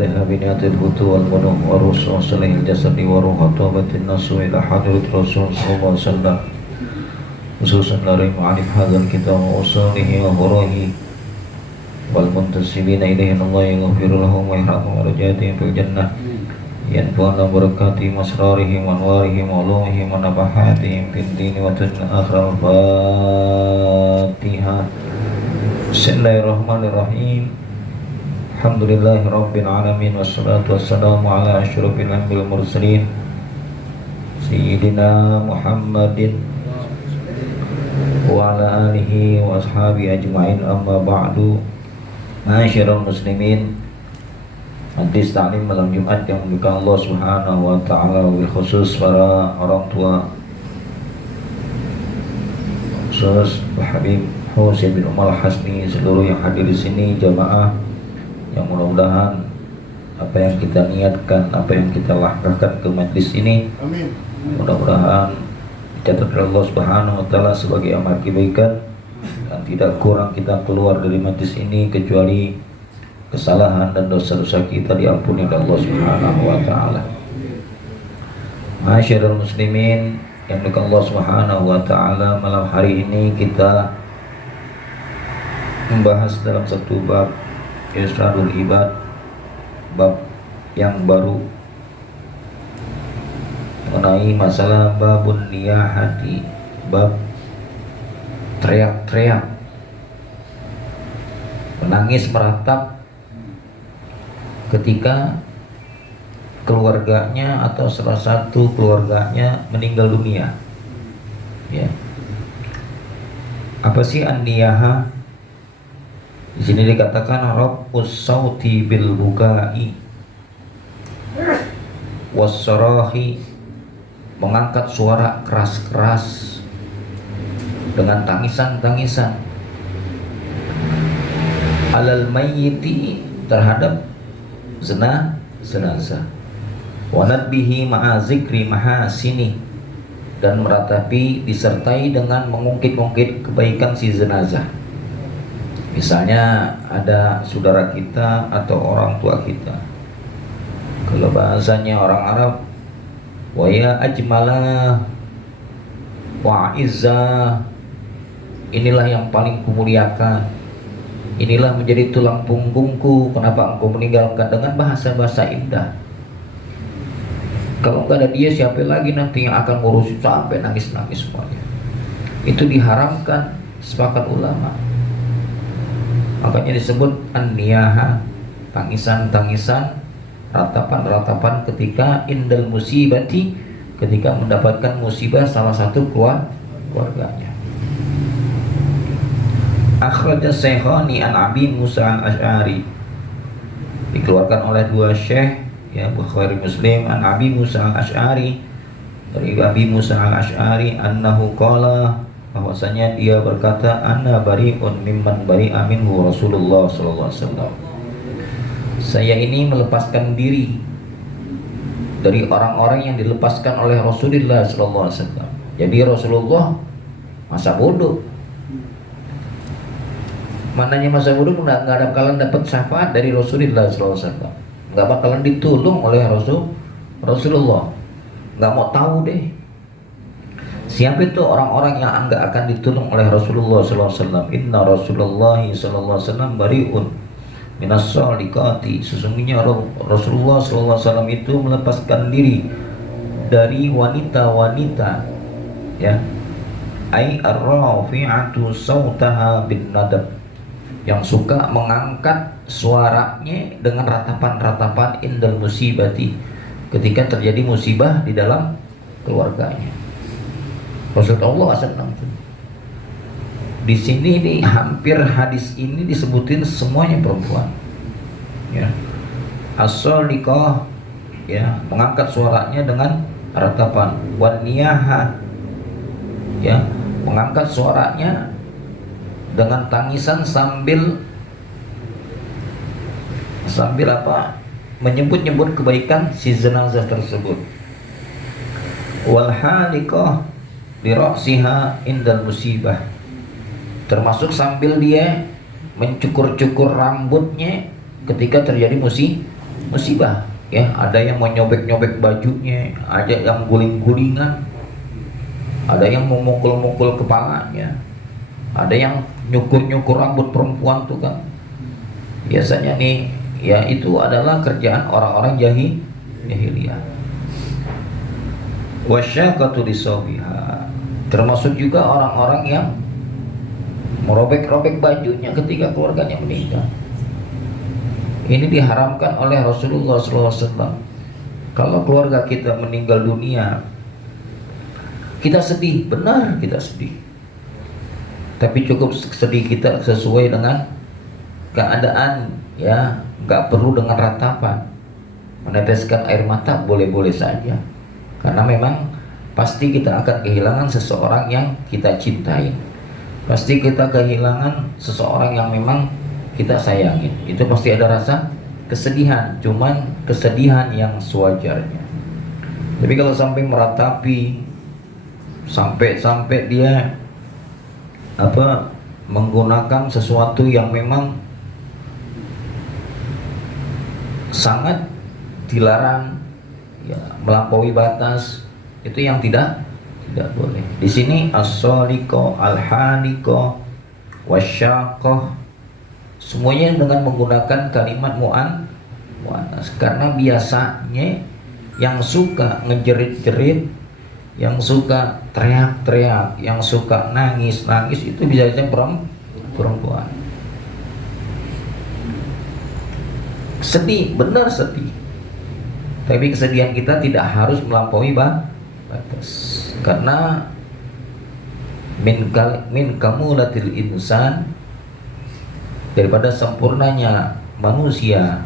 بعدها بنيات الفتو والبنوء والرسل وصلح الجسد وروح وطوبة الناس إلى حضرة الرسول صلى الله عليه وسلم خصوصا dari معرف هذا الكتاب وأصوله وفروعه والمنتسبين إليه الله يغفر لهم ويرحمهم ودرجاتهم في الجنة ينفعنا بركاتهم وأسرارهم وأنوارهم وعلومهم ونفحاتهم في الدين والدنيا الآخرة. الفاتحة. بسم الله الرحمن الرحيم. الحمد لله رب العالمين والصلاة والسلام على أشرف الأنبياء والمرسلين سيدنا محمد وعلى آله وأصحابه أجمعين. أما بعد. Ma'asyiral muslimin, Majelis Ta'lim malam Jumat yang dimuliakan Allah Subhanahu wa taala, wabil khusus para orang tua khusus Habib Husain bin Umar Hasni, seluruh yang hadir di sini, jamaah yang mudah-mudahan apa yang kita niatkan, apa yang kita lahirkan ke majlis ini, amin, mudah-mudahan dicatat oleh Allah Subhanahu wa taala sebagai amal kebaikan dan tidak kurang kita keluar dari majlis ini kecuali kesalahan dan dosa-dosa kita diampuni oleh Allah Subhanahu wa taala. Ma'asyiral muslimin yang dimuliakan Allah Subhanahu wa taala, malam hari ini kita membahas dalam satu bab Irsyadul Ibad, bab yang baru mengenai masalah babun niyahati, bab teriak-teriak, menangis meratap ketika keluarganya atau salah satu keluarganya meninggal dunia. Ya. Apa sih an-niyaha? Di sini dikatakan rabbus sauti bil bukai was-sarahi, mengangkat suara keras-keras dengan tangisan-tangisan alal mayyiti, terhadap jenazah, wa nadbihi ma'a zikri mahasini, dan meratapi disertai dengan mengungkit-ungkit kebaikan si jenazah. Misalnya ada saudara kita atau orang tua kita, kalau bahasanya orang Arab, wa ya ajmala wa izza, inilah yang paling kumuliakan, inilah menjadi tulang punggungku, kenapa engkau meninggalkan, dengan bahasa-bahasa indah. Kalau nggak ada dia, siapa lagi nanti yang akan ngurusin, sampai nangis-nangis semuanya. Itu diharamkan, sepakat ulama. Makanya disebut an-niyaha, tangisan-tangisan, ratapan-ratapan ketika indal musibati, ketika mendapatkan musibah salah satu keluarganya. Akhraja Syekhani an Abi Musa al-Ash'ari, dikeluarkan oleh dua syekh, ya, Bukhari Muslim, an Abi Musa al-Ash'ari, dari Abi Musa al-Ash'ari, annahu qala, bahwasanya dia berkata, anna bari'un mimman bari'a minhu Rasulullah sallallahu alaihi wasallam, saya ini melepaskan diri dari orang-orang yang dilepaskan oleh Rasulullah sallallahu alaihi wasallam. Jadi Rasulullah masa bodoh, mananya masa bodoh, nggak ada bakalan dapat syafaat dari Rasulullah SAW, nggak bakalan ditolong oleh Rasulullah. Nggak mau tahu deh siapa itu orang-orang yang nggak akan ditolong oleh Rasulullah SAW. Inna Rasulullah SAW bariun minas salikati, sesungguhnya Rasulullah SAW itu melepaskan diri dari wanita-wanita, ya, ai ar-rafi'atu sautaha bin nadab, yang suka mengangkat suaranya dengan ratapan-ratapan indal musibati, ketika terjadi musibah di dalam keluarganya. Rasulullah SAW di sini ini hampir hadis ini disebutin semuanya perempuan, ya, as-salikah, ya, mengangkat suaranya dengan ratapan, wan niyaha, ya, mengangkat suaranya dengan tangisan sambil apa? Menyebut-nyebut kebaikan si jenazah tersebut. Wal haliqah li ra'siha indal musibah, termasuk sambil dia mencukur-cukur rambutnya ketika terjadi musibah ya. Ada yang mau nyobek-nyobek bajunya, ada yang guling-gulingan, ada yang memukul-mukul kepalanya, ada yang nyukur-nyukur rambut perempuan tuh kan. Biasanya nih ya, itu adalah kerjaan orang-orang jahiliyah. Wasyaqatu lisabiha, termasuk juga orang-orang yang merobek-robek bajunya ketika keluarganya meninggal. Ini diharamkan oleh Rasulullah SAW. Kalau keluarga kita meninggal dunia, kita sedih, benar kita sedih. Tapi cukup sedih kita sesuai dengan keadaan ya, nggak perlu dengan ratapan. Meneteskan air mata boleh-boleh saja. Karena memang pasti kita akan kehilangan seseorang yang kita cintai. Pasti kita kehilangan seseorang yang memang kita sayangin. Itu pasti ada rasa kesedihan, cuman kesedihan yang sewajarnya. Tapi kalau sampai meratapi, sampai dia menggunakan sesuatu yang memang sangat dilarang ya, melampaui batas, itu yang tidak boleh. Di sini as-saliqah, al-haliqah, wasyaqah, semuanya dengan menggunakan kalimat mu'annas, karena biasanya yang suka ngejerit-jerit, yang suka teriak-teriak, yang suka nangis-nangis itu bisa saja perempuan. Sedih, benar sedih. Tapi kesedihan kita tidak harus melampaui batas. Karena min kamulatil insan, daripada sempurnanya manusia,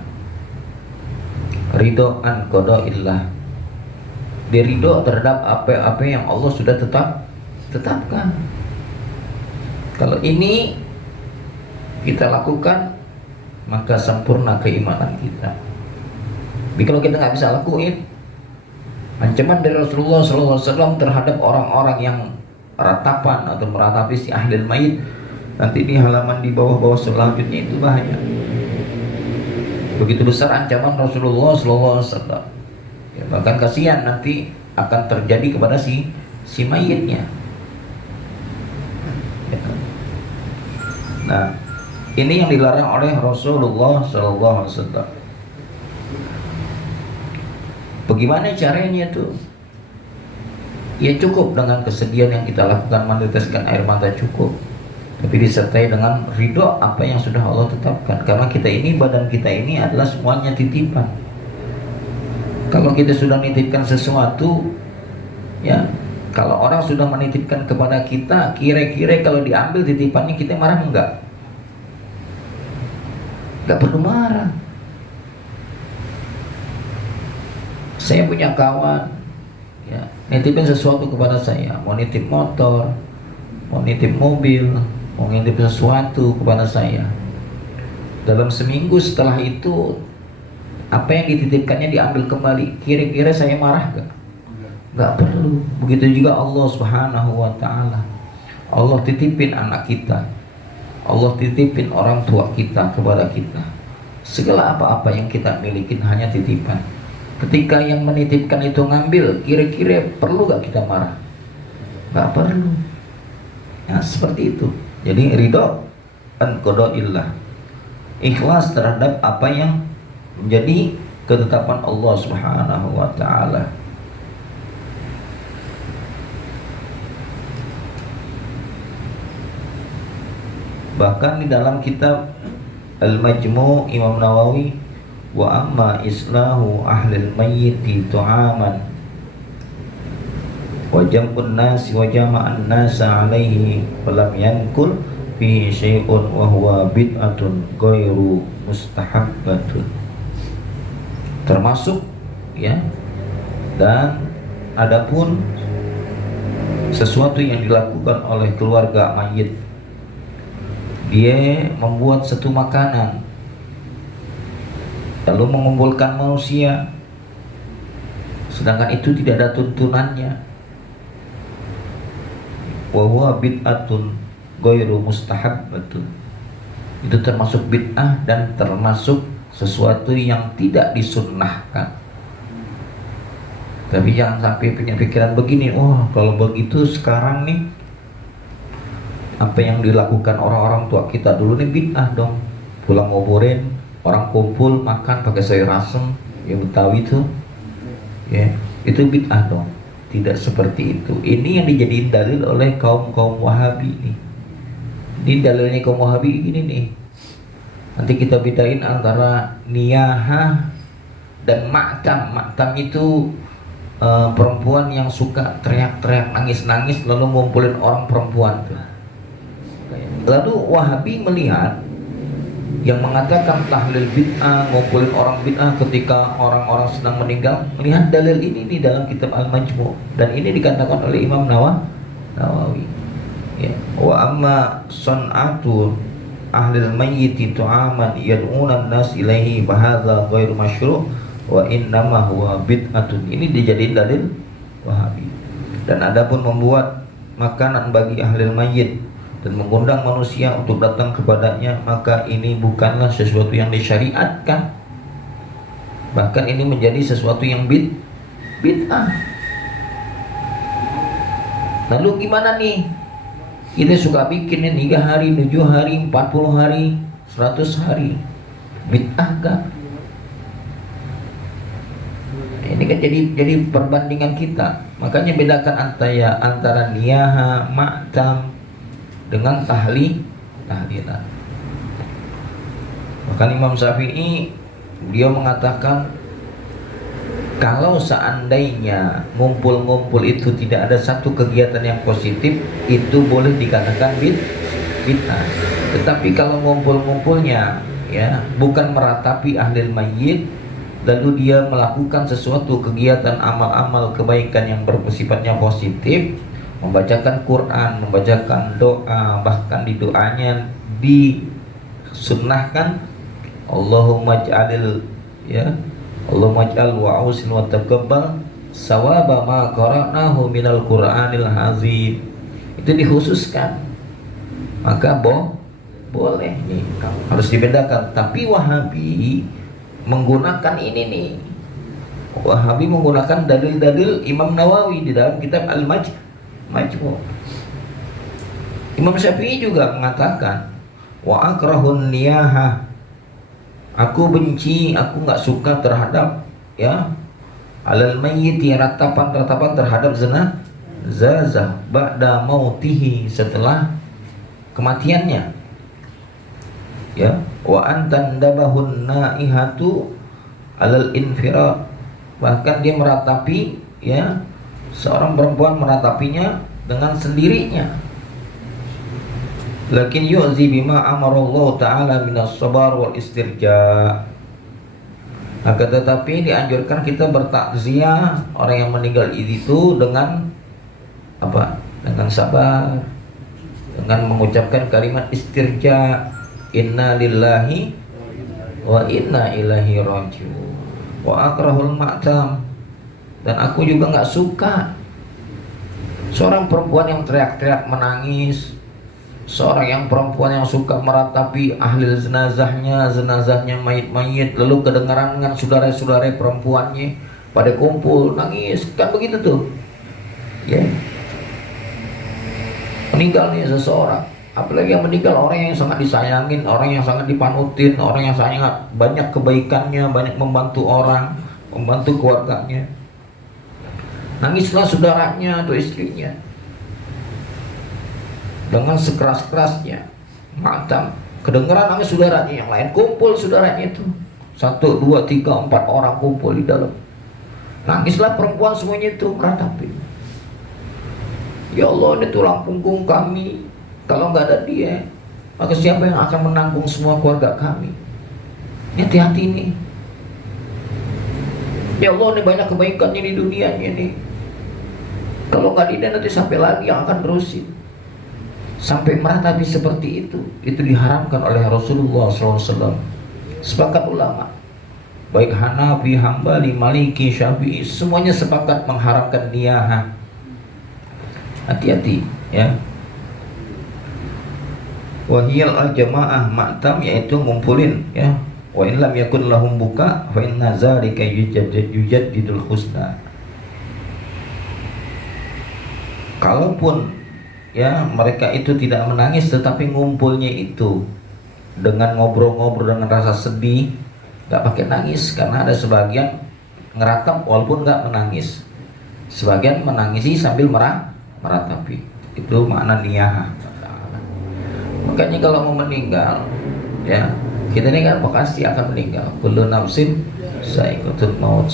ridho an qadaillah, dia ridho terhadap apa-apa yang Allah sudah tetapkan. Kalau ini kita lakukan, maka sempurna keimanan kita. Tapi kalau kita nggak bisa lakuin, ancaman dari Rasulullah SAW terhadap orang-orang yang ratapan atau meratapi si ahlil mayit, nanti di halaman di bawah selanjutnya itu bahaya. Begitu besar ancaman Rasulullah SAW ya, bahkan kasihan nanti akan terjadi kepada si mayitnya ya. Nah, ini yang dilarang oleh Rasulullah SAW. Bagaimana caranya tuh? Ya cukup dengan kesedihan yang kita lakukan, meneteskan air mata cukup. Tapi disertai dengan ridho apa yang sudah Allah tetapkan. Karena kita ini, badan kita ini adalah semuanya titipan. Kalau kita sudah menitipkan sesuatu, ya, kalau orang sudah menitipkan kepada kita, kira-kira kalau diambil titipannya, kita marah enggak? Enggak perlu marah. Saya punya kawan, ya, nitipin sesuatu kepada saya, mau nitip motor, mau nitip mobil, mau nitip sesuatu kepada saya. Dalam seminggu setelah itu, apa yang dititipkannya diambil kembali. Kira-kira saya marah gak? Gak perlu. Begitu juga Allah Subhanahu wa ta'ala. Allah titipin anak kita, Allah titipin orang tua kita kepada kita. Segala apa-apa yang kita miliki hanya titipan. Ketika yang menitipkan itu ngambil, kira-kira perlu gak kita marah? Gak perlu. Nah, seperti itu. Jadi ridho an qadaillah, ikhlas terhadap apa yang menjadi ketetapan Allah Subhanahu wa ta'ala. Bahkan di dalam kitab Al-Majmu' Imam Nawawi, wa amma islahu ahlil mayyiti tu'aman wa jam'un nasi wa jama'an nasa alaihi falam yankul fi syai'un wa huwa bid'atun ghairu mustahabbatun. Termasuk ya, dan adapun sesuatu yang dilakukan oleh keluarga mayit, dia membuat satu makanan lalu mengumpulkan manusia, sedangkan itu tidak ada tuntunannya, wa huwa bid'atun ghairu mustahabbatun, itu termasuk bid'ah dan termasuk sesuatu yang tidak disunnahkan. Tapi jangan sampai punya pikiran begini, oh kalau begitu sekarang nih apa yang dilakukan orang-orang tua kita dulu nih bid'ah dong. Pulang ngoborin, orang kumpul makan pakai sayur asem, ya Betawi itu, ya itu bid'ah dong. Tidak seperti itu. Ini yang dijadiin dalil oleh kaum Wahabi nih. Ini dalilnya kaum Wahabi gini nih. Nanti kita bedain antara niyahah dan maktam. Maktam itu perempuan yang suka teriak-teriak, nangis-nangis lalu ngumpulin orang perempuan tuh. Lalu Wahabi melihat yang mengatakan tahlil bid'ah, ngumpulin orang bid'ah ketika orang-orang sedang meninggal, melihat dalil ini di dalam kitab Al-Majmu', dan ini dikatakan oleh Imam Nawawi. Ya. Wa amma sun'atu ahlil mayyiti tu'aman yad'una an-nas ilaihi bahadza ghairu masyru' wa innama huwa bid'atun. Ini dijadiin dalil Wahabi. Dan adapun membuat makanan bagi ahlil mayyit dan mengundang manusia untuk datang kepadanya, maka ini bukanlah sesuatu yang disyariatkan. Bahkan ini menjadi sesuatu yang bid'ah. Lalu gimana nih? Kita suka bikin 3 hari, 7 hari, 40 hari, 100 hari. Bid'ah kan? Ini kan jadi perbandingan kita. Makanya bedakan antara niyaha, maktam dengan tahlilan. Maka Imam Syafi'i dia mengatakan kalau seandainya ngumpul-ngumpul itu tidak ada satu kegiatan yang positif, itu boleh dikatakan bid'ah. Tetapi kalau ngumpul-ngumpulnya ya bukan meratapi ahlil mayyit, lalu dia melakukan sesuatu kegiatan amal-amal kebaikan yang bersifatnya positif, membacakan Quran, membacakan doa, bahkan di doanya disunnahkan Allahumma ja'alil ya Allahumma ja'al wa'usin wa taqabbal sawaba ma qara'nahu minal Qur'anil hazim. Itu dikhususkan. Maka boleh nih, harus dibedakan. Tapi Wahabi menggunakan ini nih. Wahabi menggunakan dalil-dalil Imam Nawawi di dalam kitab Al-Majmu'. Imam Syafi'i juga mengatakan wa akrahun niyahah, aku benci, aku nggak suka terhadap ya alal mayyiti, ratapan terhadap zazah ba'da mautihi, setelah kematiannya. Ya, wa antan dabahun naihatu alal infirad, bahkan dia meratapi ya seorang perempuan meratapinya dengan sendirinya. Lakin yu'zi bima amarallahu ta'ala minas sabar wal istirja. Akan tetapi dianjurkan kita bertakziah orang yang meninggal itu dengan apa? Dengan sabar, dengan mengucapkan kalimat istirja, inna lillahi wa inna ilaihi raji'un. Wa akrahul ma'tam, dan aku juga nggak suka seorang perempuan yang teriak-teriak menangis, seorang yang perempuan yang suka meratapi ahli jenazahnya mayit-mayit, lalu kedengaran dengan saudara-saudara perempuannya pada kumpul nangis, kan begitu tuh ya. Meninggalnya seseorang, apalagi yang meninggal orang yang sangat disayangin, orang yang sangat dipanutin, orang yang sangat banyak kebaikannya, banyak membantu orang, membantu keluarganya, nangislah saudaranya atau istrinya dengan sekeras-kerasnya. Matam, kedengaran nangis saudaranya yang lain, kumpul saudaranya itu 1, 2, 3, 4 orang kumpul di dalam, nangislah perempuan semuanya itu meratapi. Ya Allah, ini tulang punggung kami, kalau nggak ada dia, maka siapa yang akan menanggung semua keluarga kami? Ini hati-hati nih. Ya Allah, ini banyak kebaikannya di dunia ini. Kalau nggak dia, nanti sampai lagi yang akan berusin. Sampai meratapi seperti itu diharamkan oleh Rasulullah SAW. Sepakat ulama, baik Hanafi, Hambali, Maliki, Syafi'i, semuanya sepakat mengharamkan niyahah. Hati-hati ya. Wahiyal al-jamaah maktam, yaitu ngumpulin ya Wa in lam yakun lahum buka fa inna zalika yujaddidul husna. Kalaupun ya mereka itu tidak menangis, tetapi ngumpulnya itu dengan ngobrol-ngobrol dengan rasa sedih, nggak pakai nangis, karena ada sebagian ngeratap walaupun nggak menangis, sebagian menangisi sambil meratapi. Itu makna niyah. Makanya kalau mau meninggal, ya kita ini kan pasti akan meninggal. Kullu nafsin za'iqatul maut.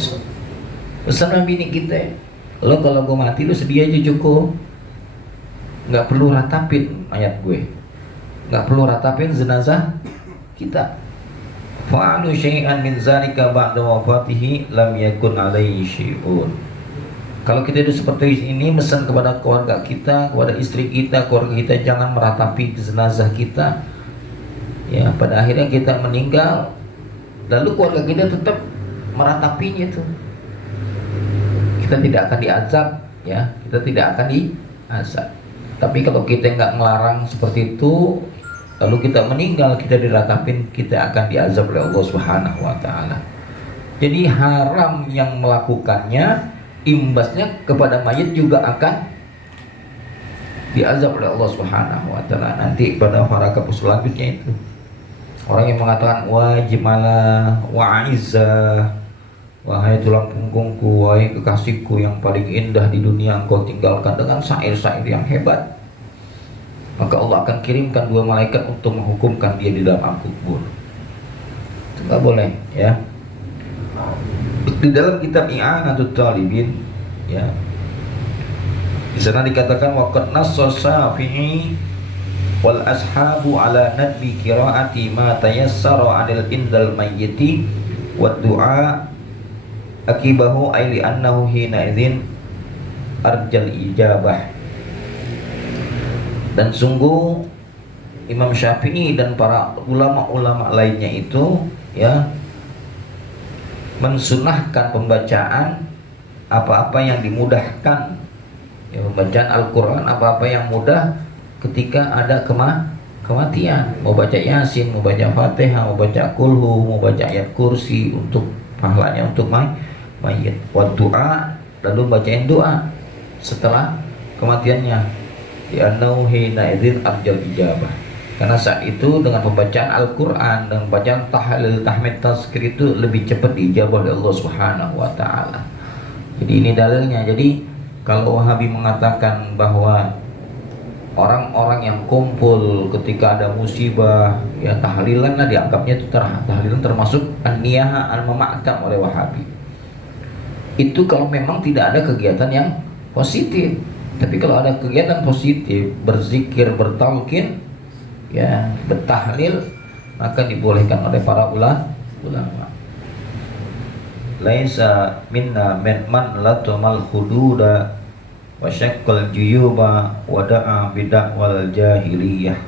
Pesan bini kita, lo kalau gue mati lo sedih aja cukup, nggak perlu ratapin mayat gue, nggak perlu ratapin jenazah kita. Fa'alu syai'an min zalika ba'da wafatihi lam yakun alaihi syai'un. Kalau kita itu seperti ini, pesan kepada keluarga kita, kepada istri kita, keluarga kita, jangan meratapi jenazah kita. Ya, pada akhirnya kita meninggal, lalu keluarga kita tetap meratapinya tuh. Kita tidak akan diazab, ya, kita tidak akan diazab. Tapi kalau kita nggak melarang seperti itu, lalu kita meninggal, kita diratapin, kita akan diazab oleh Allah Subhanahu wa Ta'ala. Jadi haram yang melakukannya, imbasnya kepada mayit juga akan diazab oleh Allah Subhanahu wa Ta'ala nanti pada paragraf selanjutnya itu. Orang yang mengatakan wajib malah wa'izzah, wahai tulang punggungku, wahai kekasihku yang paling indah di dunia, engkau tinggalkan dengan syair-syair yang hebat, maka Allah akan kirimkan 2 malaikat untuk menghukumkan dia di dalam kubur. Itu nggak boleh, ya. Di dalam kitab I'anatul Talibin, ya, di sana dikatakan waqad nassa Syafi'i wal ashabu ala nadbi qiraati ma tayassara 'anil indal mayyiti wa du'a akibahu ay li annahu hina idzin arjal ijabah. Dan sungguh Imam Syafi'i dan para ulama-ulama lainnya itu, ya, mensunahkan pembacaan apa-apa yang dimudahkan, ya, pembacaan Al-Quran apa-apa yang mudah ketika ada kematian. Mau baca Yasin, mau baca Fatihah, mau baca Kulhu, mau baca ayat kursi untuk pahalanya untuk mayit. Wa doa, lalu bacain doa setelah kematiannya. Ya nauhina idzin arjal ijabah. Karena saat itu dengan pembacaan Al-Quran dan bacaan tahlil, tahmid, tazkir itu lebih cepat diijabah oleh Allah Subhanahu wa Ta'ala. Jadi ini dalilnya. Jadi kalau Wahabi mengatakan bahwa orang-orang yang kumpul ketika ada musibah, ya tahlilan lah dianggapnya itu tahlilan termasuk an-niyah al-memakan oleh Wahabi. Itu kalau memang tidak ada kegiatan yang positif. Tapi kalau ada kegiatan positif, berzikir, bertalqin, ya, bertahlil, maka dibolehkan oleh para ulama. Laisa minna man latumal hududa wa syaqqal juyuba wa da'a bid'wal jahiliyah.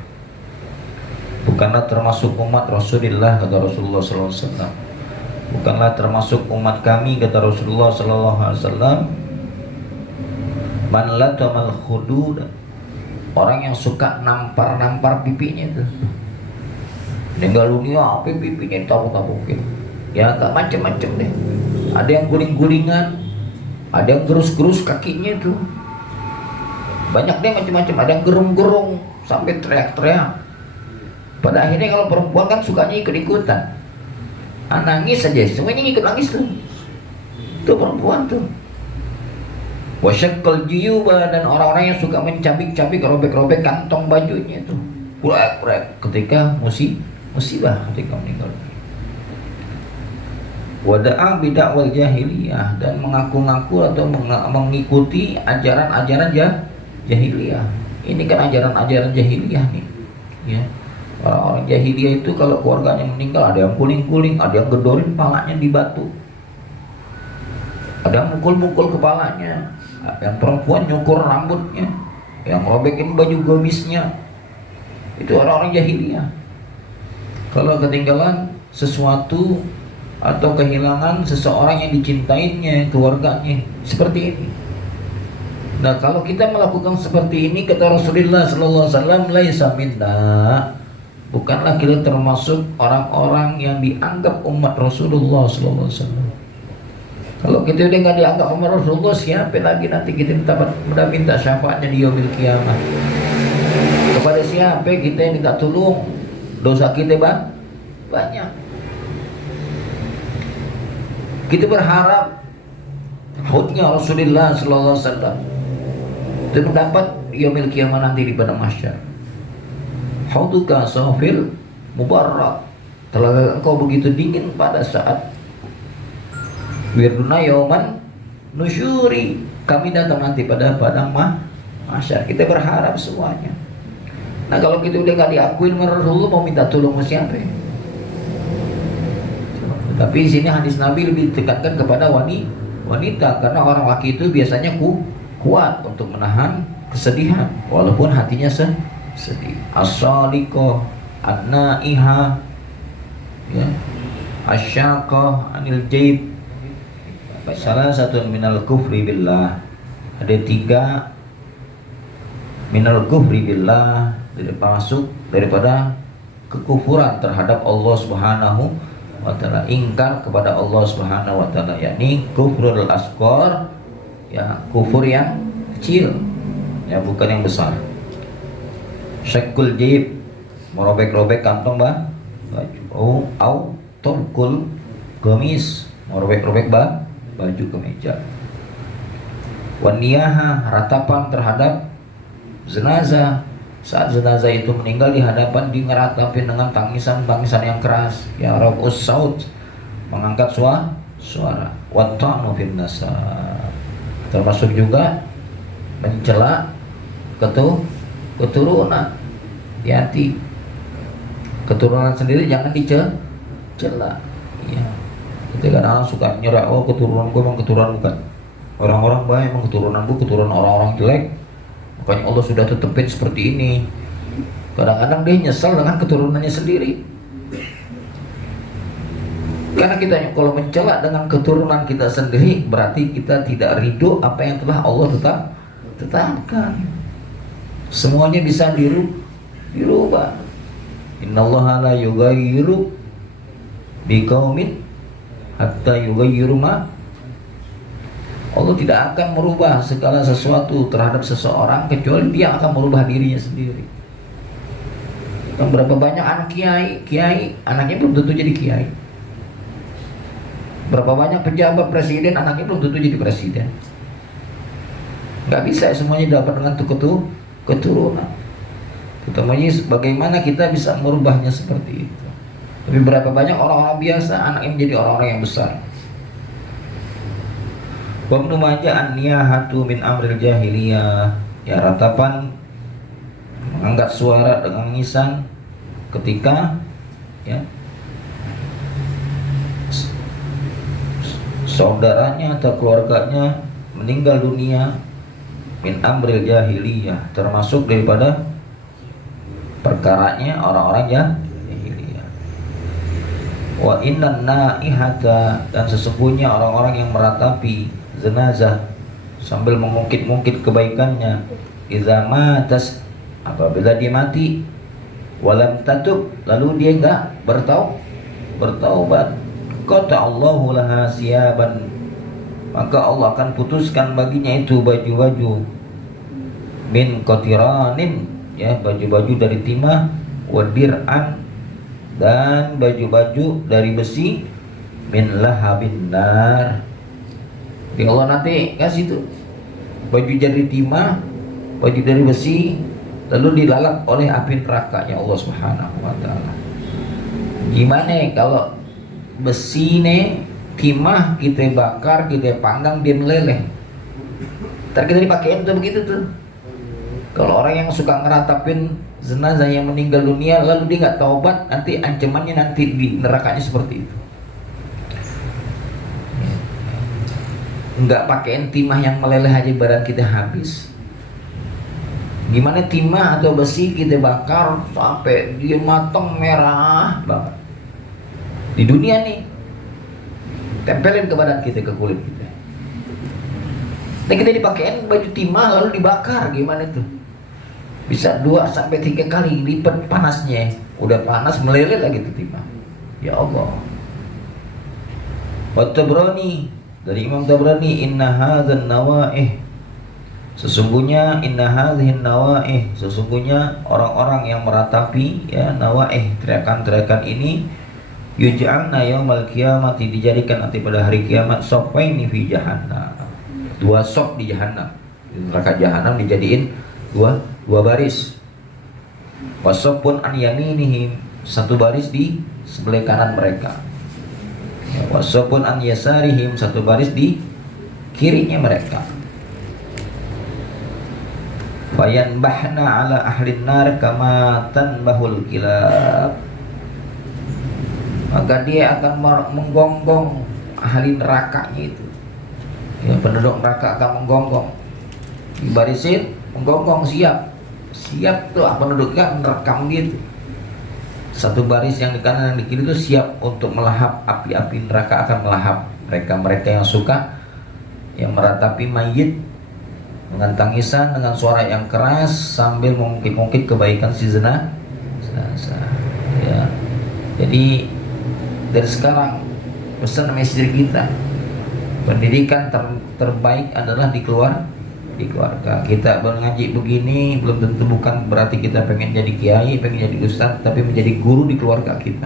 Bukanlah termasuk umat Rasulullah, kata Rasulullah sallallahu alaihi wasallam. Bukanlah termasuk umat kami, kata Rasulullah sallallahu alaihi wasallam, man latumal hududa, orang yang suka nampar pipinya itu. Meninggal dunia apa pipinya tabuk-tabukin. Ya agak macam-macam deh. Ada yang guling-gulingan, ada yang gerus-gerus kakinya itu. Banyak deh macam-macam. Ada yang gerung-gerung sampai teriak-teriak. Pada akhirnya kalau perempuan kan sukanya ikut-ikutan. Nangis aja, semuanya ikut nangis tuh. Itu perempuan tuh. Wasyaqqal juyuba, dan orang-orang yang suka mencabik-cabik, robek-robek kantong bajunya itu, kurek-kurek ketika musibah, ketika meninggal. Wada'a bid'wal jahiliyah, dan mengaku-ngaku atau mengikuti ajaran-ajaran jahiliyah. Ini kan ajaran-ajaran jahiliyah nih, ya. Orang-orang jahiliyah itu kalau keluarganya meninggal, ada yang guling-guling, ada yang gedorin palanya di batu, ada yang mukul-mukul kepalanya, yang perempuan nyukur rambutnya, yang robekin baju gamisnya. Itu orang-orang jahiliyah. Kalau ketinggalan sesuatu atau kehilangan seseorang yang dicintainya, keluarganya, seperti ini. Nah, kalau kita melakukan seperti ini, kata Rasulullah sallallahu alaihi wasallam, laisa minna, bukanlah kita termasuk orang-orang yang dianggap umat Rasulullah SAW. Kalau kita udah nggak dianggap umat Rasulullah, siapa lagi nanti kita minta syafaatnya di yaumil kiamat? Kepada siapa kita yang minta tolong? Dosa kita banyak. Kita berharap haudnya Rasulullah SAW itu mendapat yaumil kiamat nanti di padang mahsyar. Hauduka safil mubarak, telaga engkau begitu dingin pada saat wirduna yauman nusyuri, kami datang nanti pada padang mahsyar. Kita berharap semuanya. Nah kalau kita udah nggak diakuin sama Rasulullah, mau minta tolong sama siapa? Tapi di sini hadis Nabi lebih tekankan kepada wanita, karena orang laki itu biasanya kuat untuk menahan kesedihan walaupun hatinya sedih. As-saliqah, an-naiha, ya, asyaqah, anil jaib. Salah satu minal kufri billah. Ada 3 minal kufri billah, masuk daripada kekufuran terhadap Allah Subhanahu wa ta'ala, ingkar kepada Allah Subhanahu wa ta'ala, yakni kufrul asghar, ya kufur yang kecil, ya bukan yang besar. Syakul jib, merobek-robek kantong baju, au turkul gamis, merobek-robek baju kemeja. Waniyaha, ratapan terhadap jenazah. Saat jenazah itu meninggal di hadapan, di ngeratapin dengan tangisan yang keras, ya raf'us saut, mengangkat suara. Wa ta'nu fin nasab, termasuk juga mencela keturunan. Hati-hati, keturunan sendiri jangan dicela. Ya. Kita kadang suka nyerah, oh keturunan gue memang keturunan bukan orang-orang baik, memang keturunan gue keturunan orang-orang jelek, makanya Allah sudah tetepin seperti ini. Kadang-kadang dia nyesal dengan keturunannya sendiri. Karena kita kalau mencela dengan keturunan kita sendiri, berarti kita tidak ridho apa yang telah Allah tetapkan. Semuanya bisa dirubah. Innallaha la yughayyiru biqaumin hatta yughayyiru ma. Allah tidak akan merubah segala sesuatu terhadap seseorang kecuali dia akan merubah dirinya sendiri. Dan berapa banyak anak kiai, anaknya belum tentu jadi kiai. Berapa banyak pejabat presiden, anaknya belum tentu jadi presiden. Nggak bisa semuanya dapat dengan keturunan. Utamanya bagaimana kita bisa merubahnya seperti itu. Tapi berapa banyak orang-orang biasa anaknya menjadi orang-orang yang besar. Wa ibnu Majah an-niyahatu min amril jahiliyah, ya ratapan, mengangkat suara dengan nisan ketika ya saudaranya atau keluarganya meninggal dunia, min amril jahiliyah, termasuk daripada perkaranya orang-orang jahiliyah. Wa innan naihata, dan sesungguhnya orang-orang yang meratapi jenazah sambil mengungkit-ungkit kebaikannya, idza matas, apabila dia mati, walam tatub, lalu dia enggak bertaubat, qata Allahu laha siyaban, maka Allah akan putuskan baginya itu baju-baju min qatiranin, ya baju-baju dari timah, wadir'an, dan baju-baju dari besi, min lahabin nar. Di Allah nanti kasih tuh baju dari timah, baju dari besi, lalu dilalap oleh api neraka ya Allah Subhanahu wa ta'ala. Gimana kalau besi nih, timah kita bakar, kita panggang, dia meleleh. Ntar kita dipakein tuh begitu tuh. Kalau orang yang suka ngeratapin jenazah yang meninggal dunia lalu dia nggak taubat, nanti ancamannya nanti di nerakanya seperti itu. Nggak pakein timah yang meleleh aja badan kita habis. Gimana timah atau besi kita bakar sampai dia matang merah banget. Di dunia nih, tempelin ke badan kita, ke kulit kita. Dan kita dipakein baju timah lalu dibakar, gimana tuh? Bisa 2 sampai 3 kali lipat panasnya. udah panas meleleh lagi tiba. Ya Allah. Wa Tabrani, dari Imam Tabrani, inna hadzal nawaih, sesungguhnya inna hadhihi nawaih, sesungguhnya orang-orang yang meratapi ya nawaih, teriakan-teriakan ini, yuj'alna yaumal qiyamati, dijadikan nanti pada hari kiamat, sofaini fi jahannam, dua sop di jahannam. Di neraka jahanam dijadiin dua baris. Wasopun an yaminihim, satu baris di sebelah kanan mereka. Wasopun an yasarihim, satu baris di kirinya mereka. Fayanbahna ala ahlin nar kama tanbahul kilab, maka dia akan menggonggong ahli nerakanya itu. Ya, penduduk neraka akan menggonggong, dibarisin, menggonggong, siap tuh penduduk kan merekam gitu. Satu baris yang di kanan yang di kiri itu siap untuk melahap, api-api neraka akan melahap mereka yang suka yang meratapi mayit dengan tangisan, dengan suara yang keras sambil mengungkit-ungkit kebaikan si zina. Ya. Jadi dari sekarang pesan sama istri kita, pendidikan terbaik adalah di keluarga. Kita mengaji begini belum tentu bukan berarti kita pengen jadi kiai, pengen jadi ustaz, tapi menjadi guru di keluarga kita,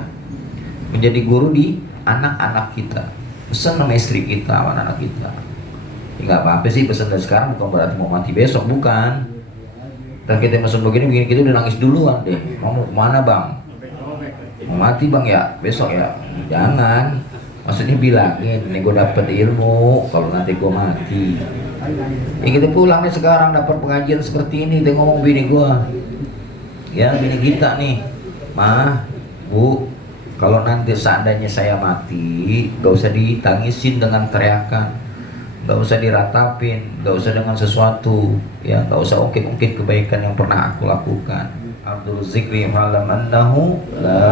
menjadi guru di anak-anak kita, pesan sama istri kita, sama anak kita. Ya, nggak apa-apa sih pesan dari sekarang, bukan berarti mau mati besok, bukan. Dan kita masuk begini kita udah nangis duluan deh. Mau kemana bang? Mau mati bang ya besok ya? Jangan. Maksudnya bilangin, nih gue dapet ilmu kalau nanti gue mati. Ya kita pulang nih sekarang dapat pengajian seperti ini, dia ngomong bini gue, ya bini kita nih, mah, bu, kalau nanti seandainya saya mati, gak usah ditangisin dengan teriakan, gak usah diratapin, gak usah dengan sesuatu, ya gak usah ungkit-ungkit kebaikan yang pernah aku lakukan. Abdul Zikri malam annahu la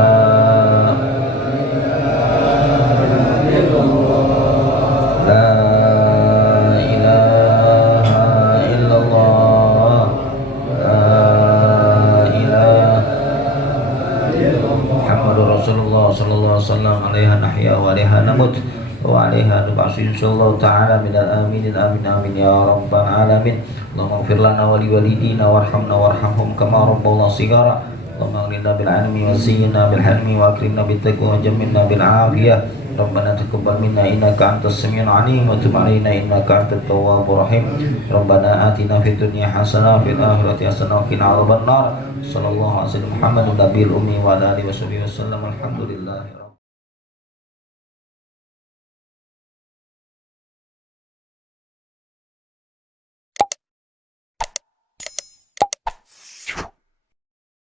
sallallahu sallam alaiha nahya wa alaiha namut wa alaiha nub'atsu insyaallah ta'ala minal aminin amin amin ya rabbal alamin. Allahumma ighfir lana wa liwalidina warhamna warhamhum kama rabbawna shighara. Allahumma aghnina bil ilmi wa zayyinna bil hilmi wa akrimna bit taqwa wa jammilna bil afiyah. Rabbana taqabbal minna innaka antas samiul alim wa tub alaina innaka antat tawwabur rahim. Rabbana atina fid dunya hasanah wa fil akhirati hasanah wa qina adzabannar. Sallallahu alaihi wasallam Muhammadun nabiyil ummi wa ala alihi wasallam. Alhamdulillah.